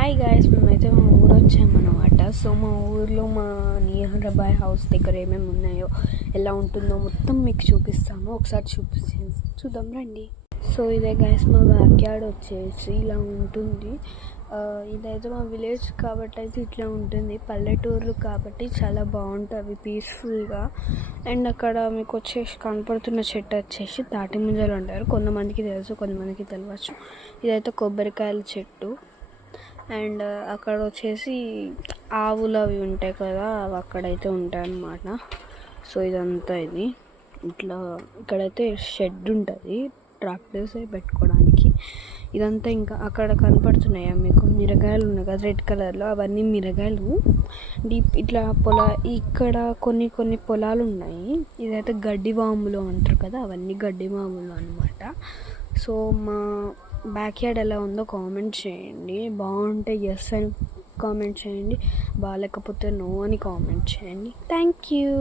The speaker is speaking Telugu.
హాయ్ గాయస్, మేమైతే మా ఊరు వచ్చామన్నమాట. సో మా ఊర్లో మా నియర్ బై హౌస్ దగ్గర ఏమేమి ఉన్నాయో, ఎలా ఉంటుందో మొత్తం మీకు చూపిస్తాను. ఒకసారి చూద్దాం రండి. సో ఇదే గాయస్, మా బ్యాక్ యార్డ్ వచ్చేసి ఇలా ఉంటుంది. ఇదైతే మా విలేజ్ కాబట్టి అయితే ఇట్లా ఉంటుంది. పల్లెటూరు కాబట్టి చాలా బాగుంటుంది పీస్ఫుల్గా. అండ్ అక్కడ మీకు వచ్చేసి కనపడుతున్న చెట్టు వచ్చేసి తాటి ముంజలు అంటారు. కొంతమందికి తెలుసు, కొంతమందికి తెలియచ్చు. ఇదైతే కొబ్బరికాయల చెట్టు. అండ్ అక్కడ వచ్చేసి ఆవులు అవి ఉంటాయి కదా, అవి అక్కడైతే ఉంటాయి అన్నమాట. సో ఇదంతా ఇది ఇట్లా ఇక్కడైతే షెడ్ ఉంటుంది ట్రాక్టర్స్ పెట్టుకోవడానికి. ఇదంతా ఇంకా అక్కడ కనపడుతున్నాయా మీకు మిరగాయలు ఉన్నాయి కదా రెడ్ కలర్లో, అవన్నీ మిరగాయలు. డీప్ ఇట్లా ఇక్కడ కొన్ని పొలాలు ఉన్నాయి. ఇదైతే గడ్డి వాములు అంటారు కదా, అవన్నీ గడ్డి వాములు అనమాట. సో మా బ్యాక్ యార్డ్ ఎలా ఉందో కామెంట్ చేయండి. బాగుంటే ఎస్ అని కామెంట్ చేయండి, బాగాలేకపోతే నో అని కామెంట్ చేయండి. Thank you.